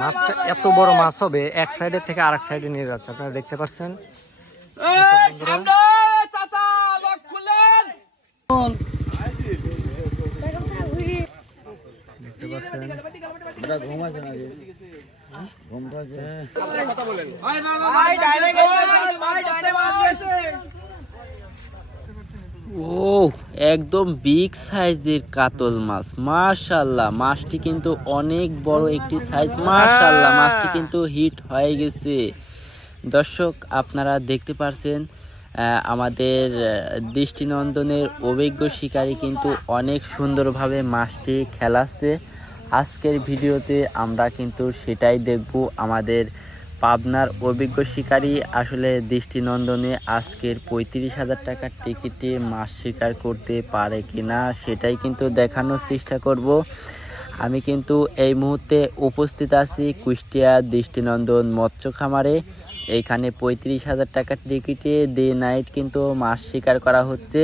মাছটা এত বড় মাছ হবে এক সাইডের থেকে আরেক সাইডে নিয়ে যাচ্ছে আপনারা দেখতে পাচ্ছেন পাচ্ছেন ও একদম বিগ সাইজের কাতল মাছ। মাশাল্লাহ মাছটি কিন্তু অনেক বড় একটি সাইজ মাশাল্লাহ মাছটি কিন্তু হিট হয়ে গেছে। দর্শক আপনারা দেখতে পারছেন আমাদের দৃষ্টিনন্দনের অভিজ্ঞ শিকারী কিন্তু অনেক সুন্দরভাবে মাছটি খেলাচ্ছে। আজকের ভিডিওতে আমরা কিন্তু সেটাই দেখব। আমাদের পাবনার অভিজ্ঞ শিকারী আসলে দৃষ্টিনন্দনে আজকের পঁয়ত্রিশ হাজার টাকার টিকিটে মাছ শিকার করতে পারে কি না সেটাই কিন্তু দেখানোর চেষ্টা করব। আমি কিন্তু এই মুহূর্তে উপস্থিত আছি কুষ্টিয়া দৃষ্টিনন্দন মৎস্য খামারে। এইখানে পঁয়ত্রিশ হাজার টাকার টিকিটে ডে নাইট কিন্তু মাছ শিকার করা হচ্ছে।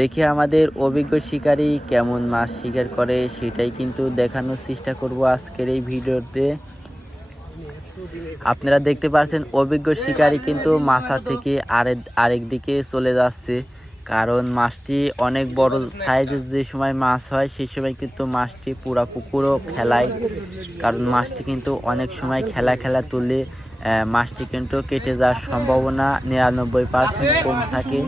দেখি আমাদের অভিজ্ঞ শিকারী কেমন মাছ শিকার করে সেটাই কিন্তু দেখানোর চেষ্টা করব আজকের এই ভিডিওতে। আপনারা দেখতে পাচ্ছেন অভিজ্ঞ শিকারী কিন্তু মাছা থেকে আরেক আরেক দিকে চলে যাচ্ছে। কারণ মাছটি অনেক বড় সাইজের যে সময় মাছ হয় সেই সময় কিন্তু মাছটি পুরা পুকুরও খেলায়। কারণ মাছটি কিন্তু অনেক সময় খেলা খেলা আহ, মাছটি কিন্তু কেটে যাওয়ার সম্ভাবনা নিরানব্বই পার্সেন্ট কম থাকে।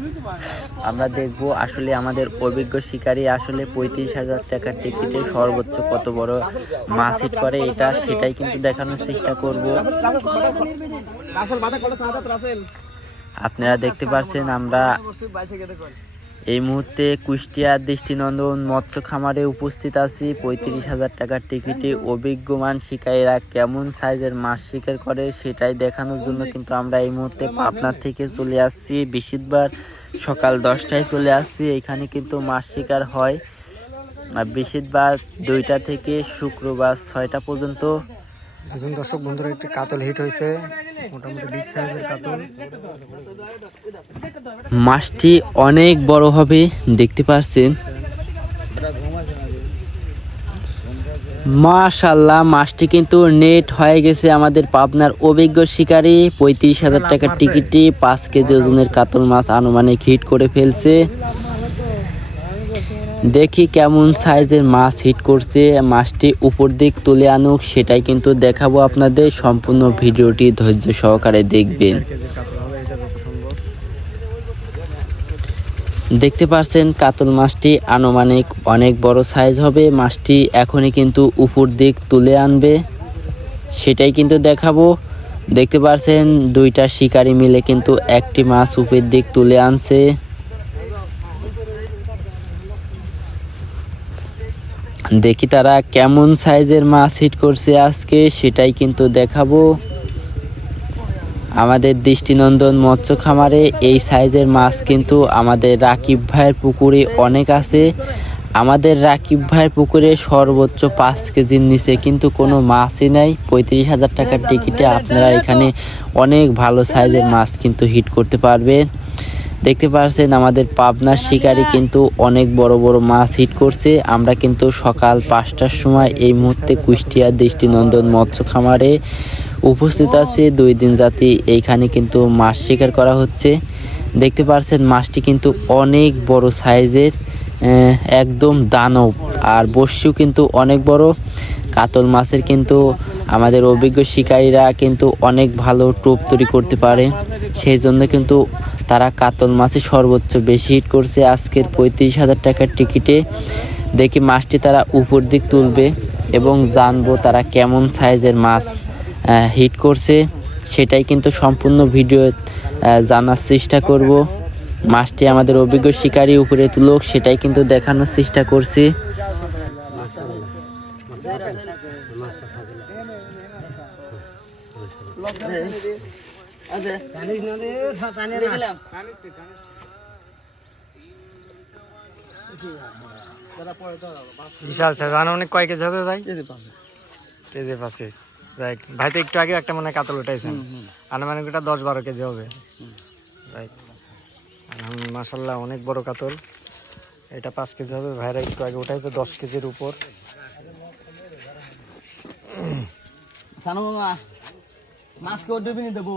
আমরা দেখব আসলে আমাদের অভিজ্ঞ শিকারী আসলে পঁয়ত্রিশ হাজার টাকার টিকিটে সর্বোচ্চ কত বড় মাছ হিট করে, এটা সেটাই কিন্তু দেখানোর চেষ্টা করব। আপনারা দেখতে পাচ্ছেন আমরা এই মুহূর্তে কুষ্টিয়া দৃষ্টিনন্দন মৎস্য খামারে উপস্থিত আছি। পঁয়ত্রিশ হাজার টাকার টিকিটে অভিজ্ঞমান শিকারীরা কেমন সাইজের মাছ শিকার করে সেটাই দেখানোর জন্য কিন্তু আমরা এই মুহূর্তে পাবনার থেকে চলে আসছি। বৃহস্পতিবার সকাল দশটায় চলে আসছি। এখানে কিন্তু মাছ শিকার হয়। বৃহস্পতিবার দুইটা থেকে শুক্রবার ছয়টা পর্যন্ত দেখুন দর্শক বন্ধুরা একটি কাতল হিট হয়েছে। মোটামুটি বিগ সাইজের কাতল। মাছটি অনেক বড় হবে দেখতে পাচ্ছেন। মাশাল্লাহ মাছটি কিন্তু নেট হয়ে গেছে আমাদের পাবনার অভিজ্ঞ শিকারী। পঁয়ত্রিশ হাজার টাকার টিকিটে পাঁচ কেজি ওজনের কাতল মাছ আনুমানিক হিট করে ফেলছে। দেখি কেমন সাইজের মাছ হিট করছে। মাছটি উপর দিক তুলে আনুক, সেটাই কিন্তু দেখাবো আপনাদের। সম্পূর্ণ ভিডিওটি ধৈর্য সহকারে দেখবেন। দেখতে পাচ্ছেন কাতল মাছটি আনুমানিক অনেক বড় সাইজ হবে। মাছটি এখনই কিন্তু উপর দিক তুলে আনবে। সেটাই কিন্তু দেখাবো। দেখতে পাচ্ছেন দুইটা শিকারি মিলে কিন্তু একটি মাছ উপর দিক তুলে আনছে। দেখি তারা কেমন সাইজের মাছ হিট করছে আজকে, সেটাই কিন্তু দেখাবো। আমাদের দৃষ্টিনন্দন মৎস্য খামারে এই সাইজের মাছ কিন্তু আমাদের রাকিব ভাইয়ের পুকুরে অনেক আছে। আমাদের রাকিব ভাইয়ের পুকুরে সর্বোচ্চ পাঁচ কেজির নিচে কিন্তু কোনো মাছই নাই। পঁয়ত্রিশ হাজার টাকার টিকিটে আপনারা এখানে অনেক ভালো সাইজের মাছ কিন্তু হিট করতে পারবেন। দেখতে পাচ্ছেন আমাদের পাবনার শিকারি কিন্তু অনেক বড় বড় মাছ হিট করছে। আমরা কিন্তু সকাল পাঁচটার সময় এই মুহূর্তে কুষ্টিয়া দৃষ্টিনন্দন মৎস্য খামারে উপস্থিত আছে। দুই দিন জাতি এইখানে কিন্তু মাছ শিকার করা হচ্ছে। দেখতে পাচ্ছেন মাছটি কিন্তু অনেক বড় সাইজের একদম দানব। আর বর্ষিও কিন্তু অনেক বড়। কাতল মাছের কিন্তু আমাদের অভিজ্ঞ শিকারীরা কিন্তু অনেক ভালো টোপ তৈরি করতে পারে। সেই জন্য কিন্তু তারা কাতল মাছে সর্বোচ্চ বেশি হিট করছে। আজকের পঁয়ত্রিশ হাজার টাকার টিকিটে দেখি মাছটি তারা উপর দিক তুলবে এবং জানব তারা কেমন সাইজের মাছ হিট করছে। সেটাই কিন্তু সম্পূর্ণ ভিডিও জানার চেষ্টা করব। মাছটি আমাদের অভিজ্ঞ শিকারী উপরে তুলুক, সেটাই কিন্তু দেখানোর চেষ্টা করছি। বিশাল সাইজ আনুমানিক কয় কেজি হবে ভাই? কেজি পাশে রাইট ভাই তো একটু আগে একটা মনে হয় কাতল উঠাইছেন। আনুমানিক ওটা দশ বারো কেজি হবে। রাইট। মাসাল্লাহ অনেক বড় কাতল। এটা পাঁচ কেজি হবে। ভাইরা একটু আগে উঠাইছে দশ কেজির উপর। সানু মামা মাছ কেউ ডুবি দেবো।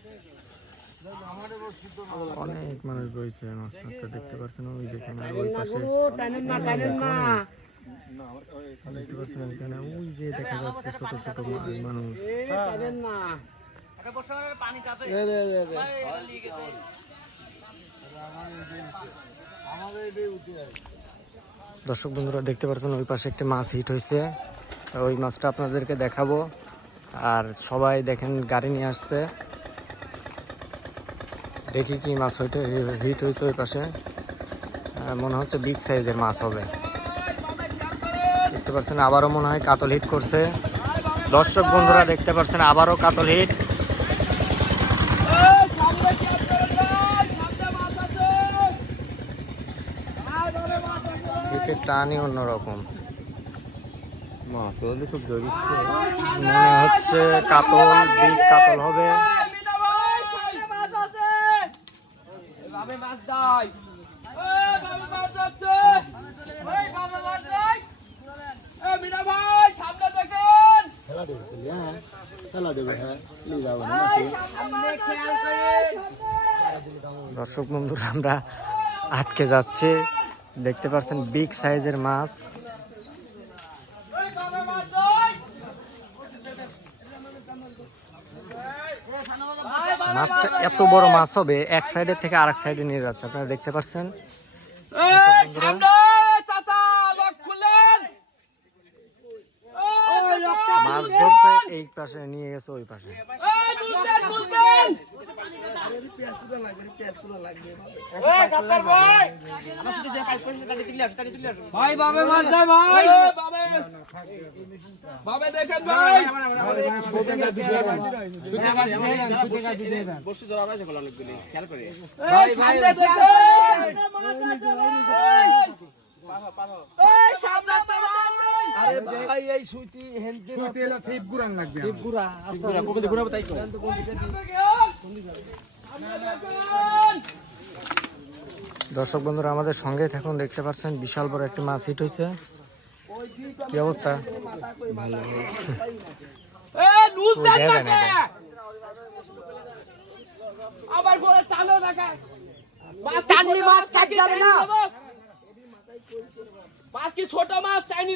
অনেক মানুষ বইছে মাছ দেখতে পাচ্ছেন ওই দেখেন ওই পাশে। দেখতে পাচ্ছেন এখানে ওই যে দেখা যাচ্ছে ছোট ছোট মানুষ। দর্শক বন্ধুরা দেখতে পাচ্ছেন ওই পাশে একটি মাছ হিট হয়েছে। ওই মাছটা আপনাদেরকে দেখাবো। আর সবাই দেখেন গাড়ি নিয়ে আসছে। দেখি কি মাছ হইতে হিট হয়েছে ওই পাশে। মনে হচ্ছে বিগ সাইজের মাছ হবে। দেখতে পাচ্ছেন আবারও মনে হয় কাতল হিট করছে। দর্শক বন্ধুরা দেখতে পাচ্ছেন আবারও কাতল হিট। টানই অন্যরকম। মনে হচ্ছে কাতল বিগ কাতল হবে। দর্শক বন্ধুরা আমরা আটকে যাচ্ছে। দেখতে পাচ্ছেন বিগ সাইজের মাছ। মাছটা এত বড় মাছ হবে এক সাইডের থেকে আরেক সাইডে নিয়ে যাচ্ছে। আপনারা দেখতে পাচ্ছেন? মাছ ধরছে এই পাশে নিয়ে গেছে ওই পাশে। ভাই বাবে মাছ যায় ভাই। বাবে দেখেন ভাই। ভাই সামনে আরে ভাই এই সুইটি হেনতে সুইটি এলা লাগবে দর্শক বন্ধুরা আমাদের সঙ্গে থাকুন দেখতে পাচ্ছেন বিশাল বড় একটি মাছ হিট হয়েছে। কি অবস্থা। আবার করে টানো না মাছ টানলি মাছ কাট যাবে না। মাছ কি ছোট মাছ টাইনি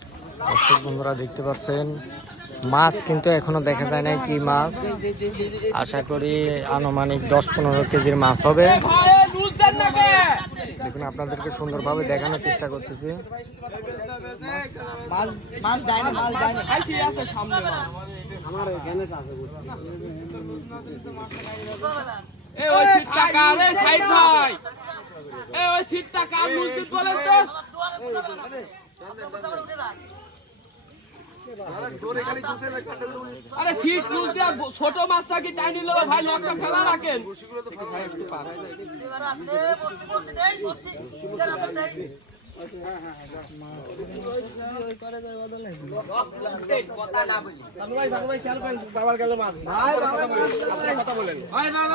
দর্শক বন্ধুরা দেখতে পাচ্ছেন, মাছ কিন্তু এখনও দেখা যায় না কি মাছ। আশা করি আনুমানিক দশ পনেরো কেজির মাছ হবে। দেখুন, আপনাদেরকে সুন্দরভাবে দেখানোর চেষ্টা করতেছি। সাইড ভাই। সিটটা কার বলেন তো। আরে সিট নুজ দিয়া ছোট মাছটা কি টাইনি লবে ভাই লকটা ফেলা রাখেন ভাই সানু ভাই কথা মাছ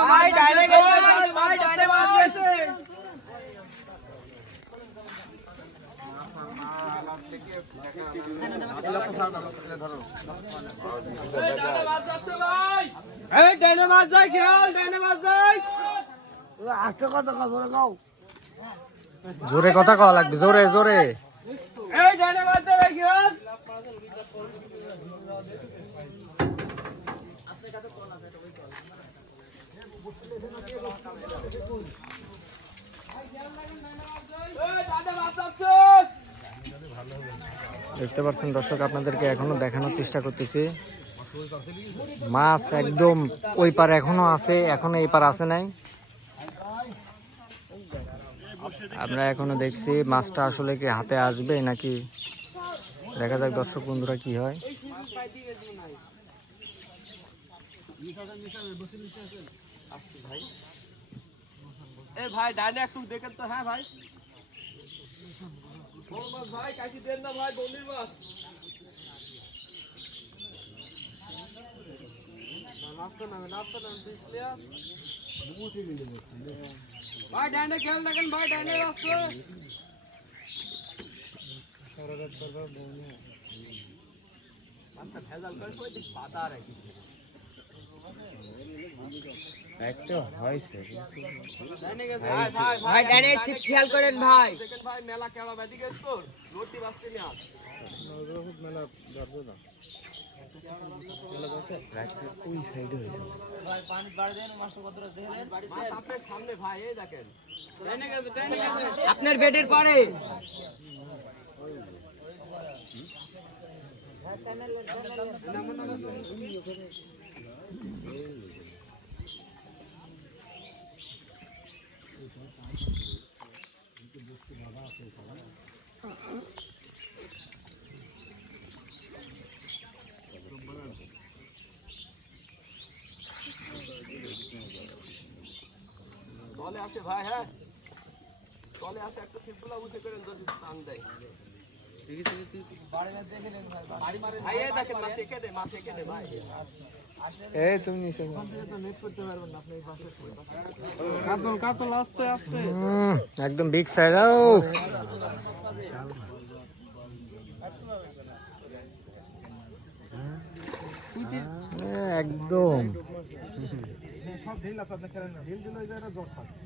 গেছে এই ডাইনে মাছ যায় খেয়াল ডাইনে মাছ যায় জোরে কথা কওয়া লাগবে জোরে জোরে। এই দেখতে পাচ্ছেন দর্শক, আপনাদেরকে এখনও দেখানোর চেষ্টা করতেছি। মাছ একদম ওই পার এখনও আছে, এখনও এই পার আসে নাই। আমরা এখনও দেখছি মাছটা আসলে কি হাতে আসবে নাকি। দেখা যাক দর্শক, বন্ধুরা কি হয়। ভাই ডানে একটু দেখেন তো হ্যাঁ ভাই। বড় মাছ ভাই কাকি দেন না ভাই দলির মাছ ভাই ডানে খেয়াল রাখেন ভাই ডানে আসছে। ভেজাল করে পাতা রাখি ভাই ভাই ভাই ডানে খেয়াল করেন ভাই মেলা কেলা বেদি গেছ তো রুটি আস মাছ আপনার সামনে ভাই এই দেখেন আপনার বেডের পরে তলে আছে ভাই হ্যাঁ? তলে আছে একটা সিম্পল উঠে করেন যদি টান দেয়। এই তুমি নিচে একদম বিগ সাইজ একদম। সব ঢিল আছে আপনি খেলেন না। ঢিল দিলে ওই জায়গাটা জট হয় এতটুকু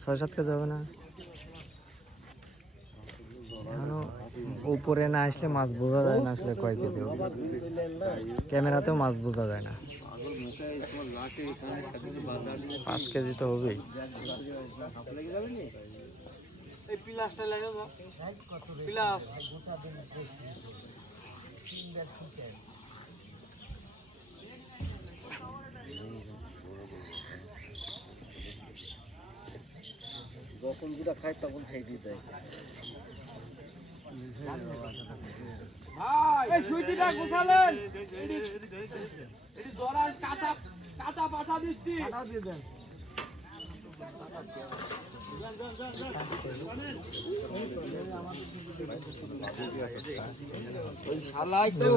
ছয় সাত কেজি হবে না উপরে না আসলে মাছ বোঝা যায় না আসলে কয় কেজি ক্যামেরাতেও মাছ বোঝা যায় না। পাঁচ কেজি তো হবেই। যখন যেটা খায় তখন খাই দিয়ে যায় ভাই এই সুইটিটা গোছালেন। এটি এটি জরার কাঁচা কাঁচা পাঠা দিচ্ছি। দিয়ে দেন। আলাই তো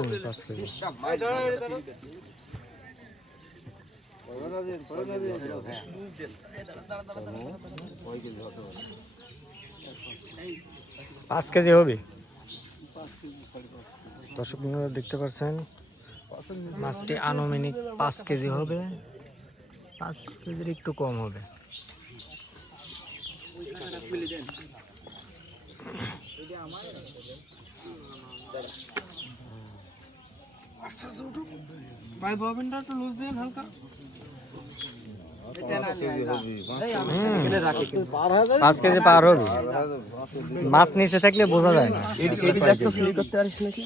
পাঁচ কেজি হবে? দর্শক দেখতে পাচ্ছেন, মাছটি আনুমানিক পাঁচ কেজি হবে। পাঁচ কেজির একটু কম হবে। ভাই ববিনটা একটু লুজ দেন হালকা। পাঁচ কেজি পার হবে মাছ নিচে থাকলে বোঝা যায় না করতে পারিস নাকি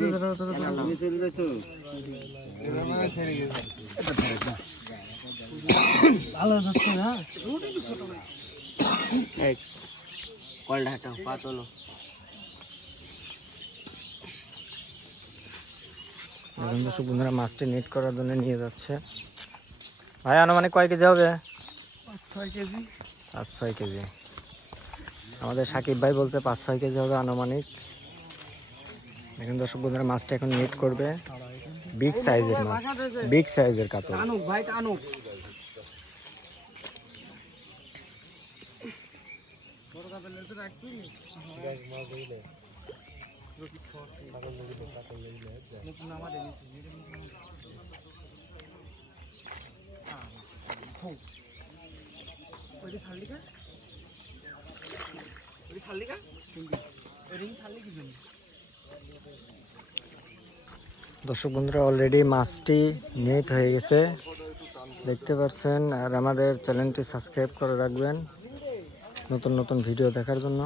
বিগ সাইজের কলটা হাঁটাও পা এখন দর্শক বন্ধুরা মাছটি নেট করার জন্য নিয়ে যাচ্ছে। ভাই আনুমানিক কয় কেজি হবে? পাঁচ ছয় কেজি। আমাদের সাকিব ভাই বলছে পাঁচ ছয় কেজি হবে আনুমানিক। এখন দর্শক বন্ধুরা মাছটা এখন নেট করবে। বিগ সাইজের মাছ। বিগ সাইজের কাতল। দর্শক বন্ধুরা অলরেডি মাছটি নেট হয়ে গেছে। দেখতে পাচ্ছেন, আর আমাদের চ্যানেলটি সাবস্ক্রাইব করে রাখবেন। নতুন নতুন ভিডিও দেখার জন্য।